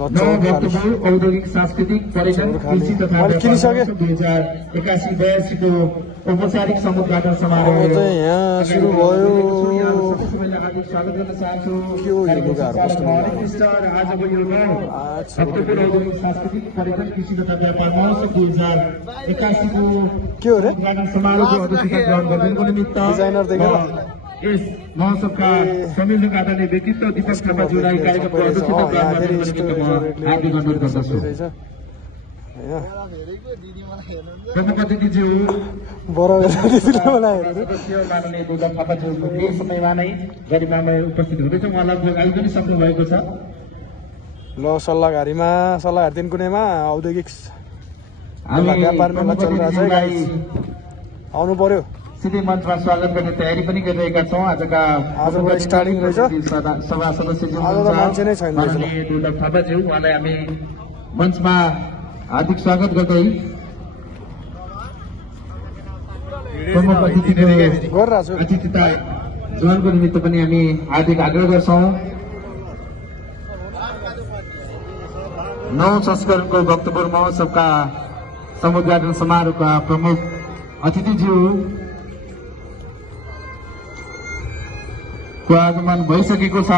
औद्योगिक सांस्कृतिक पर्यटन कृषि तथा 2081 को औपचारिक समुद्घाटन समारोह यहाँ सुरु भयो हार्दिक स्वागत गर्न चाहन्छु। आजको यो भक्तपुर औद्योगिक सांस्कृतिक पर्यटन कृषि तथा व्यापार महोत्सव 2081 को उद्घाटन समारोहको अध्यक्षता ग्रहण गर्नको निमित्त यस महोत्सवका संयोजक आदरणीय व्यक्तित्व दीपक थापाज्यूलाई कार्यक्रमको अध्यक्षता ग्रहण गर्नको निमित्त म हार्दिक अनुरोध गर्दछु। प्रमुख अतिथिज्यू माननीय दुर्गा थापाज्यूको केही समयमा नै गरिमामय उपस्थित हुँदैछ। उहाँ लगभग आइ पनि सक्नु भएको छ। ल सल्लाहकार दिन कुनैमा औद्योगिक व्यापार मेला चलिरहेछ आउनु पर्यो। सिधै मञ्चमा स्वागत गर्ने तयारी पनि गरिरहेका छौँ। आजको स्टार्टिङ रहेछ सभा सदस्यज्यू माननीय दुर्गा थापाज्यू, उहाँलाई हामी मञ्चमा हार्दिक स्वागत गर्दै प्रमुख अतिथिता जोनको निमित्त पनि हामी हार्दिक आग्रह गर्छौँ। 9 संस्करणको भक्तपुर महोत्सवका समुद्घाटन समारोहका प्रमुख अतिथिज्यू को आगमन भइसकेको छ।